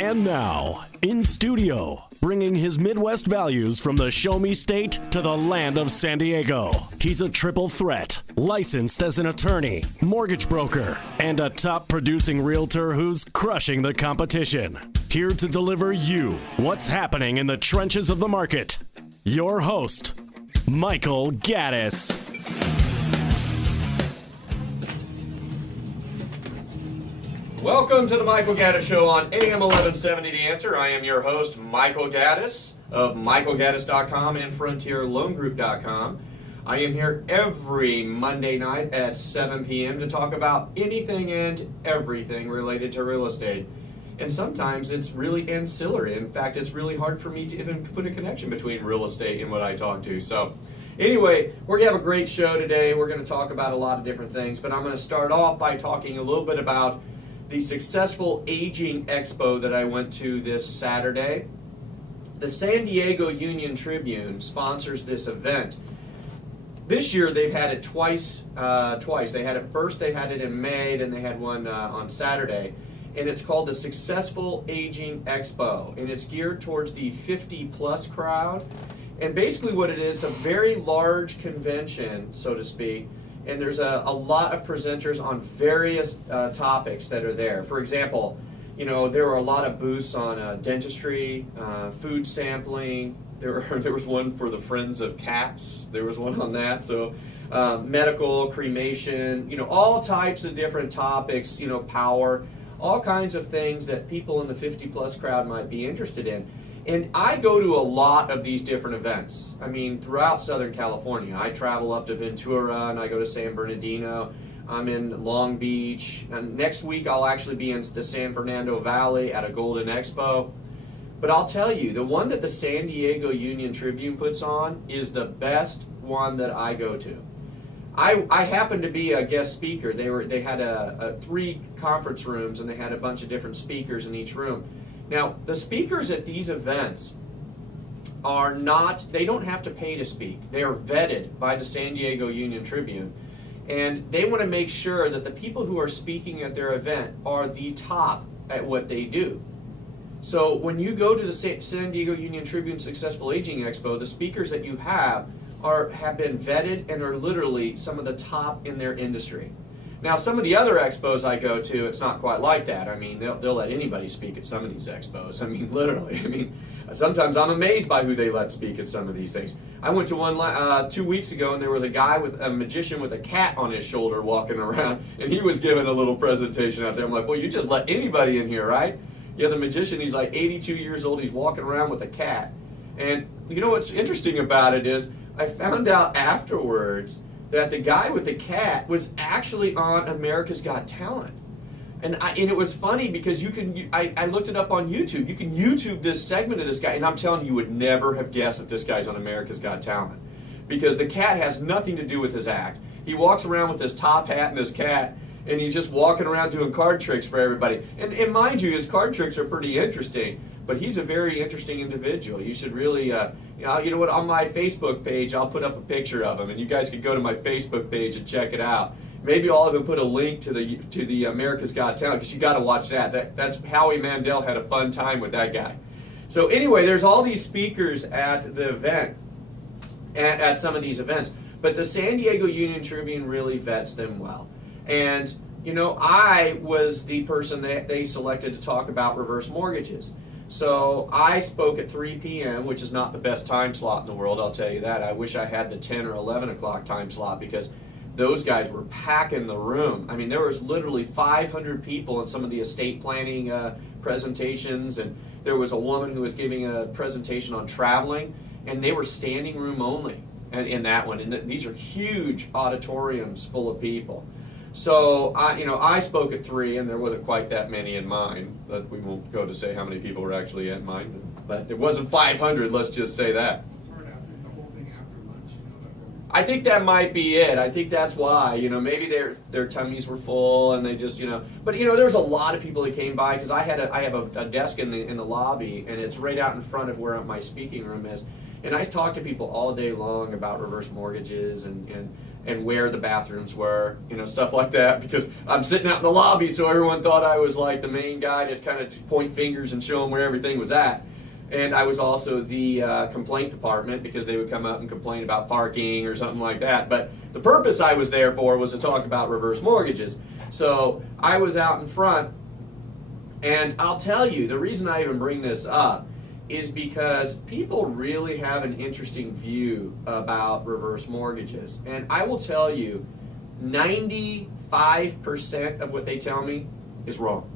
And now, in studio, bringing his Midwest values from the Show Me State to the land of San Diego. He's a triple threat, licensed as an attorney, mortgage broker, and a top producing realtor who's crushing the competition. Here to deliver you what's happening in the trenches of the market. Your host, Michael Gaddis. Welcome to the Michael Gaddis Show on AM 1170 The Answer. I am your host, Michael Gaddis of michaelgaddis.com and frontierloangroup.com. I am here every Monday night at 7 p.m. to talk about anything and everything related to real estate. And sometimes it's really ancillary. In fact, it's really hard for me to even put a connection between real estate and what I talk to. So anyway, we're going to have a great show today. We're going to talk about a lot of different things, but I'm going to start off by talking a little bit about the Successful Aging Expo that I went to this Saturday. The San Diego Union Tribune sponsors this event. This year they've had it twice. They had it first, they had it in May, then they had one on Saturday. And it's called the Successful Aging Expo. And it's geared towards the 50-plus crowd. And basically what it is, a very large convention, so to speak. And there's a lot of presenters on various topics that are there. For example, you know, there are a lot of booths on dentistry, food sampling. There was one for the Friends of Cats. There was one on that. So medical, cremation, you know, all types of different topics, you know, power, all kinds of things that people in the 50-plus crowd might be interested in. And I go to a lot of these different events. I mean, throughout Southern California. I travel up to Ventura and I go to San Bernardino. I'm in Long Beach. And next week I'll actually be in the San Fernando Valley at a Golden Expo. But I'll tell you, the one that the San Diego Union Tribune puts on is the best one that I go to. I happened to be a guest speaker. They had 3 conference rooms and they had a bunch of different speakers in each room. Now, the speakers at these events they don't have to pay to speak. They are vetted by the San Diego Union Tribune. And they want to make sure that the people who are speaking at their event are the top at what they do. So when you go to the San Diego Union Tribune Successful Aging Expo, the speakers that you have been vetted and are literally some of the top in their industry. Now, some of the other expos I go to, it's not quite like that. I mean, they'll let anybody speak at some of these expos. I mean, literally. I mean, sometimes I'm amazed by who they let speak at some of these things. I went to one 2 weeks ago, and there was a magician with a cat on his shoulder walking around, and he was giving a little presentation out there. I'm like, well, you just let anybody in here, right? Yeah, the magician, he's like 82 years old. He's walking around with a cat. And you know what's interesting about it is I found out afterwards that the guy with the cat was actually on America's Got Talent. And it was funny because I looked it up on YouTube. You can YouTube this segment of this guy, and I'm telling you would never have guessed that this guy's on America's Got Talent. Because the cat has nothing to do with his act. He walks around with this top hat and this cat, and he's just walking around doing card tricks for everybody. And mind you, his card tricks are pretty interesting, but he's a very interesting individual. You should really, you know what, on my Facebook page, I'll put up a picture of him, and you guys can go to my Facebook page and check it out. Maybe I'll even put a link to the America's Got Talent, because you got to watch that. That's Howie Mandel had a fun time with that guy. So anyway, there's all these speakers at the event, at some of these events, but the San Diego Union Tribune really vets them well. And, you know, I was the person that they selected to talk about reverse mortgages. So I spoke at 3 p.m., which is not the best time slot in the world, I'll tell you that. I wish I had the 10 or 11 o'clock time slot, because those guys were packing the room. I mean, there was literally 500 people in some of the estate planning presentations, and there was a woman who was giving a presentation on traveling, and they were standing room only in that one. And these are huge auditoriums full of people. So I spoke at 3, and there wasn't quite that many in mine. But we won't go to say how many people were actually at mine. But it wasn't 500. Let's just say that. I think that might be it. I think that's why. You know, maybe their tummies were full, and they just, you know. But you know, there was a lot of people that came by, because I have a desk in the lobby, and it's right out in front of where my speaking room is. And I talk to people all day long about reverse mortgages and and where the bathrooms were, stuff like that, because I'm sitting out in the lobby, so everyone thought I was like the main guy to kind of point fingers and show them where everything was at. And I was also the complaint department, because they would come up and complain about parking or something like that. But the purpose I was there for was to talk about reverse mortgages. So I was out in front, and I'll tell you, the reason I even bring this up is because people really have an interesting view about reverse mortgages. And I will tell you, 95% of what they tell me is wrong.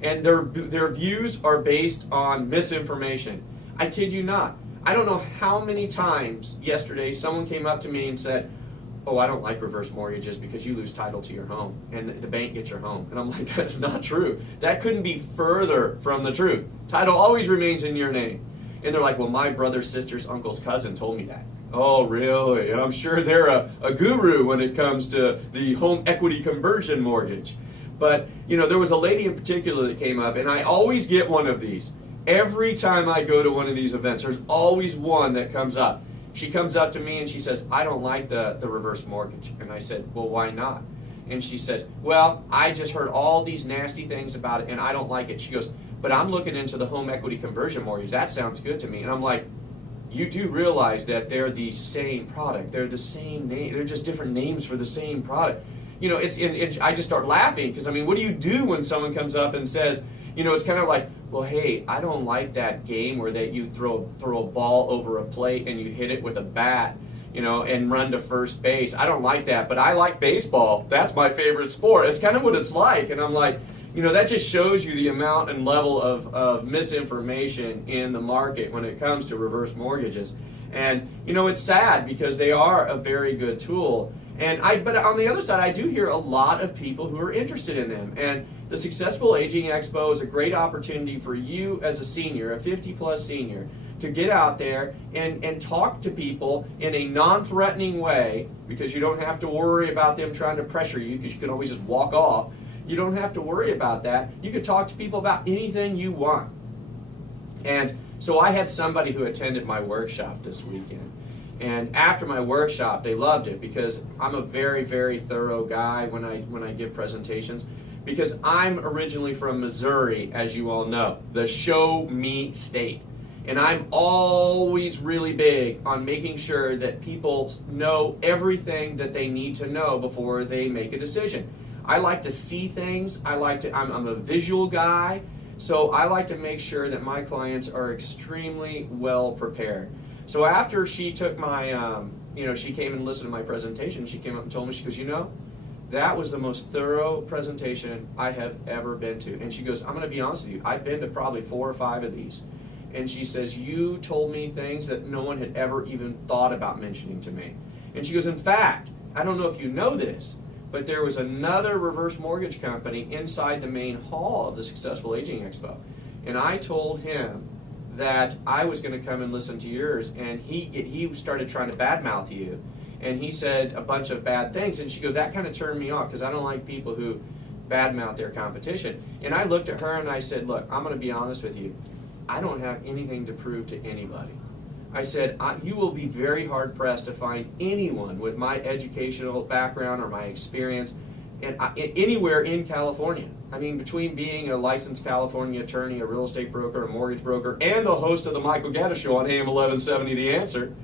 And their views are based on misinformation. I kid you not. I don't know how many times yesterday someone came up to me and said, oh, I don't like reverse mortgages because you lose title to your home and the bank gets your home. And I'm like, that's not true. That couldn't be further from the truth. Title always remains in your name. And they're like, well, my brother, sister's uncle's cousin told me that. Oh, really? And I'm sure they're a guru when it comes to the home equity conversion mortgage. But, there was a lady in particular that came up, and I always get one of these. Every time I go to one of these events, there's always one that comes up. She comes up to me and she says, I don't like the reverse mortgage. And I said, well, why not? And she says, well, I just heard all these nasty things about it and I don't like it. She goes, but I'm looking into the home equity conversion mortgage. That sounds good to me. And I'm like, you do realize that they're the same product. They're the same name. They're just different names for the same product. I just start laughing because, what do you do when someone comes up and says, it's kind of like, well, hey, I don't like that game where that you throw a ball over a plate and you hit it with a bat, and run to first base. I don't like that, but I like baseball. That's my favorite sport. It's kind of what it's like. And I'm like, that just shows you the amount and level of misinformation in the market when it comes to reverse mortgages. And, it's sad because they are a very good tool. But on the other side, I do hear a lot of people who are interested in them. And the Successful Aging Expo is a great opportunity for you as a senior, a 50-plus senior, to get out there and talk to people in a non-threatening way, because you don't have to worry about them trying to pressure you, because you can always just walk off. You don't have to worry about that. You can talk to people about anything you want. And so I had somebody who attended my workshop this weekend. And after my workshop, they loved it, because I'm a very, very thorough guy when I give presentations, because I'm originally from Missouri, as you all know, the show me state. And I'm always really big on making sure that people know everything that they need to know before they make a decision. I like to see things. I'm a visual guy, so I like to make sure that my clients are extremely well prepared. So after she took my, she came and listened to my presentation, she came up and told me, she goes, that was the most thorough presentation I have ever been to. And she goes, I'm going to be honest with you, I've been to probably 4 or 5 of these. And she says, you told me things that no one had ever even thought about mentioning to me. And she goes, in fact, I don't know if you know this, but there was another reverse mortgage company inside the main hall of the Successful Aging Expo. And I told him that I was going to come and listen to yours, and he started trying to badmouth you, and he said a bunch of bad things. And she goes, that kind of turned me off, because I don't like people who badmouth their competition. And I looked at her and I said, look, I'm going to be honest with you. I don't have anything to prove to anybody. I said, you will be very hard pressed to find anyone with my educational background or my experience anywhere in California. Between being a licensed California attorney, a real estate broker, a mortgage broker, and the host of the Michael Gaddis Show on AM 1170, The Answer,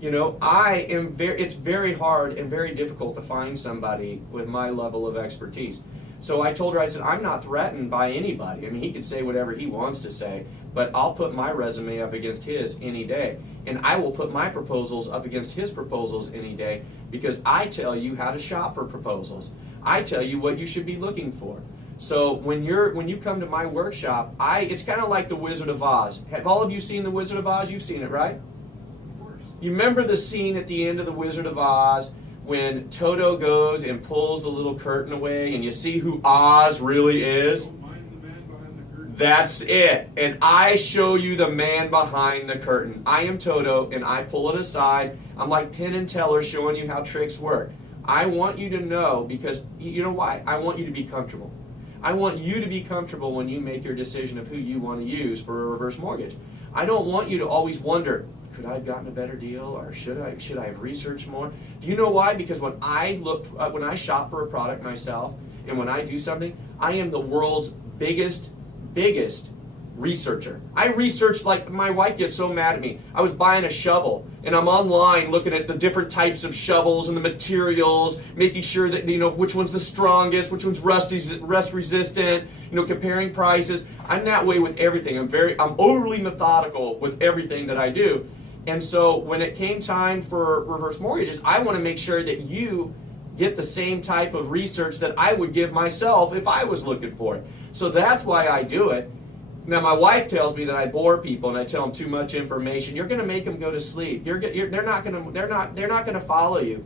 it's very hard and very difficult to find somebody with my level of expertise. So I told her, I said, I'm not threatened by anybody. He could say whatever he wants to say, but I'll put my resume up against his any day. And I will put my proposals up against his proposals any day, because I tell you how to shop for proposals. I tell you what you should be looking for. So when you come to my workshop, it's kind of like the Wizard of Oz. Have all of you seen the Wizard of Oz? You've seen it, right? Of course. You remember the scene at the end of the Wizard of Oz when Toto goes and pulls the little curtain away and you see who Oz really is? Don't mind the man behind the curtain. That's it. And I show you the man behind the curtain. I am Toto, and I pull it aside. I'm like Penn and Teller showing you how tricks work. I want you to know, because you know why? I want you to be comfortable. I want you to be comfortable when you make your decision of who you want to use for a reverse mortgage. I don't want you to always wonder, could I have gotten a better deal, or should I have researched more? Do you know why? Because when I shop for a product myself, and when I do something, I am the world's biggest researcher. I research, like, my wife gets so mad at me. I was buying a shovel, and I'm online looking at the different types of shovels and the materials, making sure that, which one's the strongest, which one's rust resistant, comparing prices. I'm that way with everything. I'm overly methodical with everything that I do. And so when it came time for reverse mortgages, I want to make sure that you get the same type of research that I would give myself if I was looking for it. So that's why I do it. Now, my wife tells me that I bore people and I tell them too much information. You're going to make them go to sleep. They're not going to follow you.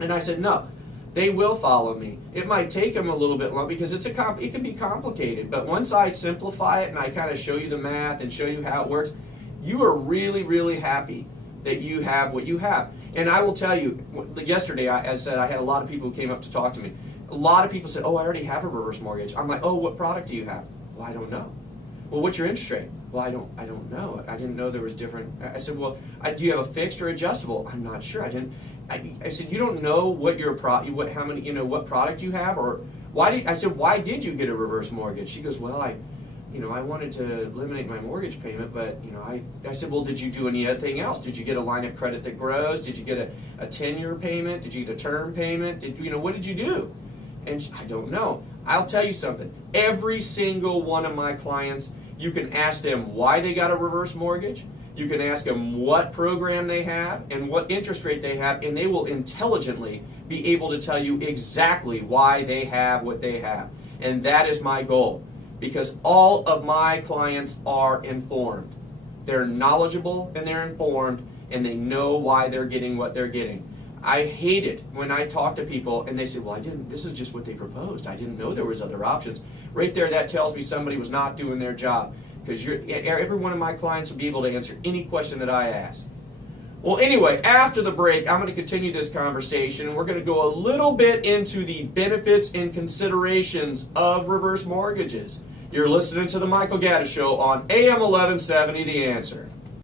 And I said, no, they will follow me. It might take them a little bit long because it can be complicated. But once I simplify it and I kind of show you the math and show you how it works, you are really, really happy that you have what you have. And I will tell you, yesterday, as I said, I had a lot of people who came up to talk to me. A lot of people said, oh, I already have a reverse mortgage. I'm like, oh, what product do you have? Well, I don't know. Well, what's your interest rate? Well, I don't know. I didn't know there was different. I said, well, do you have a fixed or adjustable? I'm not sure. I said, you don't know what what product you have, or I said, why did you get a reverse mortgage? She goes, well, I wanted to eliminate my mortgage payment, but I said, well, did you do anything else? Did you get a line of credit that grows? Did you get a 10-year payment? Did you get a term payment? What did you do? And I don't know. I'll tell you something. Every single one of my clients, you can ask them why they got a reverse mortgage. You can ask them what program they have and what interest rate they have, and they will intelligently be able to tell you exactly why they have what they have. And that is my goal, because all of my clients are informed. They're knowledgeable and they're informed, and they know why they're getting what they're getting. I hate it when I talk to people and they say, well, this is just what they proposed. I didn't know there was other options. Right there, that tells me somebody was not doing their job, because every one of my clients will be able to answer any question that I ask. Well, anyway, after the break, I'm going to continue this conversation, and we're going to go a little bit into the benefits and considerations of reverse mortgages. You're listening to the Michael Gaddis Show on AM 1170, The Answer.